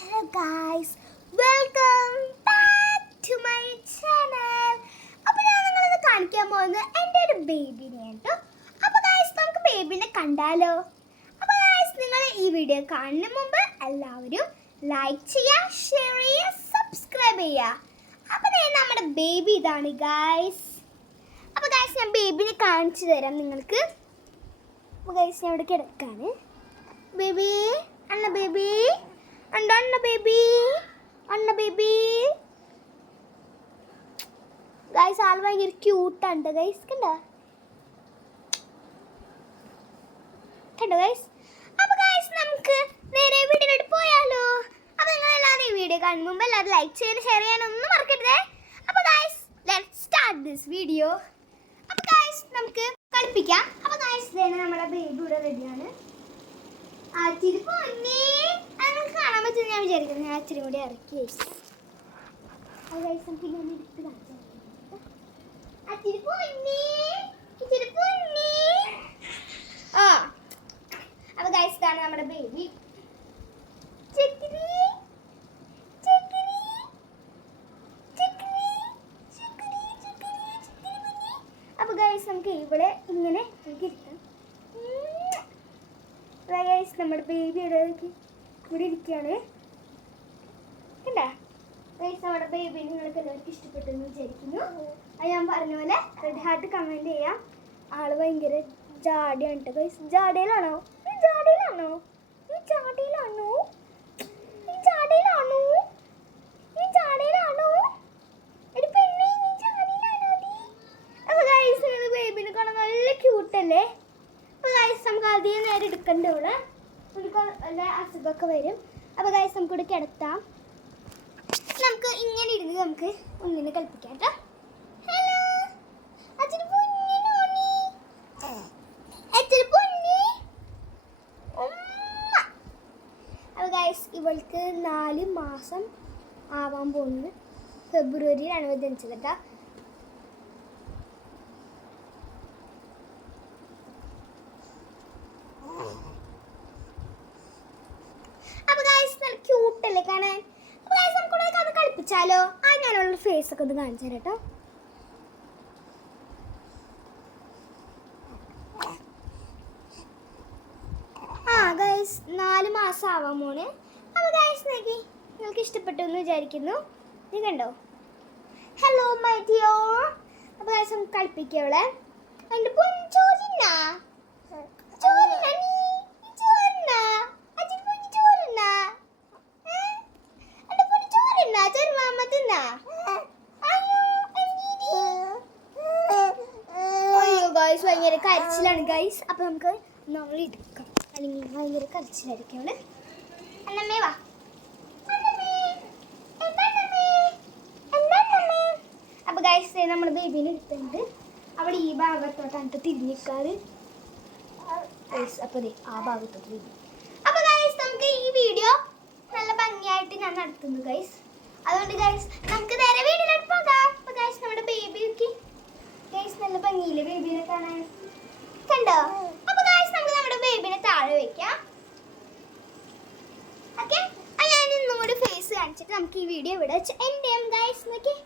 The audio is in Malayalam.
Hello guys, welcome back to my channel. അപ്പോൾ ഞാൻ നിങ്ങളെ കാണിക്കാൻ പോകുന്നത് എൻ്റെ ഒരു ബേബിനെ കേട്ടോ. അപ്പോൾ ഗൈസ് നമുക്ക് ബേബിനെ കണ്ടാലോ? അപ്പോൾ ഗൈസ് നിങ്ങൾ ഈ വീഡിയോ കാണുന്നതിന് മുമ്പ് എല്ലാവരും ലൈക്ക് ചെയ്യുക, ഷെയർ ചെയ്യുക, സബ്സ്ക്രൈബ് ചെയ്യുക. അപ്പോൾ നമ്മുടെ ബേബി ഇതാണ് ഗൈസ്. അപ്പോൾ ഗൈസ് ഞാൻ ബേബിനെ കാണിച്ചു തരാം നിങ്ങൾക്ക്. അപ്പോൾ ഗൈസ് ഞാൻ ഇവിടെ കിടക്കാണ്. ബേബി അണ്ണ ബേബി അണ്ണ ബേബി ഗൈസ് ആൾ ഭയങ്കര ക്യൂട്ടാണ് ഗൈസ്. കണ്ടോ ഗൈസ്? അപ്പോൾ ഗൈസ് നമുക്ക് നേരെ വീഡിയോയിലോട്ട് പോയാലോ? അപ്പോൾ നിങ്ങൾ എല്ലാവരും ഈ വീഡിയോ കാണുന്ന മുമ്പ് എല്ലാവരും ലൈക്ക് ചെയ്യാനും ഷെയർ ചെയ്യാനും ഒന്നും മറക്കരുതേ. അപ്പോൾ guys let's start this video. അപ്പോൾ ഗൈസ് നമുക്ക് കളിപ്പിക്കാം. അപ്പോൾ ഗൈസ് നമ്മുടെ ബേബി ഇവിടെ റെഡിയാണ്. നിങ്ങൾക്ക് കാണാൻ പറ്റുമെന്ന് ഞാൻ വിചാരിക്കുന്നു. ഞാൻ ഇച്ചിരി കൂടി ഇറക്കി വെച്ചു. അപ്പോൾ ഗൈസ് നമുക്ക് ഇങ്ങനെ എടുത്ത് കാണിച്ചു. അപ്പോൾ ഗൈസ് ഇതാണ് നമ്മുടെ ബേബി. അപ്പോൾ ഗൈസ് നമുക്ക് ഇവിടെ ഇങ്ങനെ ഇരുത്താം. ഗൈസ് നമ്മുടെ ബേബി ഇവിടെ ഇരിക്കുകയാണ്. കണ്ടാ ഗൈസ് നമ്മുടെ ബേബി നിങ്ങൾക്ക് എല്ലാവർക്കും ഇഷ്ടപ്പെട്ടെന്ന് വിചാരിക്കുന്നു. അത് ഞാൻ പറഞ്ഞ പോലെ റെഡ് ഹാർട്ട് കമൻറ്റ് ചെയ്യാം. ആള് ഭയങ്കര ജാടിയാണ് കേട്ടോ ഗൈസ്. ജാടയിലാണോ? അപ്പോൾ ഗൈസ് ബേബിനെ കാണാൻ നല്ല ക്യൂട്ടല്ലേ? അപ്പോൾ ഗൈസ് നമുക്ക് അധികം നേരം എടുക്കണ്ട. ഇവിടെ നമുക്ക് വല്ല അസുഖമൊക്കെ വരും. അപ്പോൾ ഗൈസ് നമുക്കിവിടെ കിടത്താം. നമുക്ക് ഇങ്ങനെ ഇരുന്ന് നമുക്ക് ഒന്നിനെ കളിപ്പിക്കാം കേട്ടോ. ഹലോ അപ്പോൾ ഗൈസ് ഇവൾക്ക് 4 മാസം ആവാൻ പോകുന്നത്. ഫെബ്രുവരിയിലാണ് ജനിച്ചത് കേട്ടോ. ക്യൂട്ടല്ലേ കാണാൻ? നമുക്ക് കളിപ്പിച്ചാലോ? ഞാനുള്ള ഫേസ് ഒക്കെ ഒന്ന് കാണിച്ചു തരാം കേട്ടോ. ഗൈസ് 4 മാസം ആവാൻ പോണ്. അപ്പോൾ ഗൈസ് നോക്കി നിങ്ങൾക്ക് ഇഷ്ടപ്പെട്ടു എന്ന് വിചാരിക്കുന്നു. നീ കണ്ടോ? Hello my dear. അപ്പോൾ ഗൈസ് നമുക്ക് കളിപ്പിക്കാം അവളെ. എൻ്റെ പൊന്നോരിന്നാ ഗൈസ് ഭയങ്കര കരച്ചിലാണ് ഗൈസ്. അപ്പോൾ നമുക്ക് നമ്മൾ എടുക്കാം, അല്ലെങ്കിൽ ഭയങ്കര കരച്ചിലായിരിക്കും. അന്നമ്മേ വാ. അപ്പോൾ ഗൈസ് നമ്മൾ ബേബീനെ എടുത്തിട്ടുണ്ട്. അവിടെ ഈ ഭാഗത്തോട്ടാണ് തിരിഞ്ഞിക്കാറ് ഗൈസ്. അപ്പോൾ ആ ഭാഗത്തോട്ട് തിരിഞ്ഞു. അപ്പോൾ ഗൈസ് നമുക്ക് ഈ വീഡിയോ നല്ല ഭംഗിയായിട്ട് ഞാൻ നടത്തുന്നു ഗൈസ്. അതുകൊണ്ട് ഗൈസ് നമുക്ക് നേരെ വീഡിയോയിലോട്ട് പോകാം. അപ്പോൾ ഗൈസ് നമ്മുടെ ബേബിക്ക് ഗൈസ് നല്ല ഭംഗിയില്ലേ ബേബിനെ കാണാൻ? കണ്ടോ? അപ്പോൾ ഗൈസ് നമുക്ക് നമ്മുടെ ബേബിനെ താഴെ വെക്കാം. ഓക്കെ, ഞാൻ ഇന്നും കൂടി ഫേസ് കാണിച്ചിട്ട് നമുക്ക് ഈ വീഡിയോ ഇവിടെ വെച്ച് എൻ്റെ ഗൈസ് നോക്കി.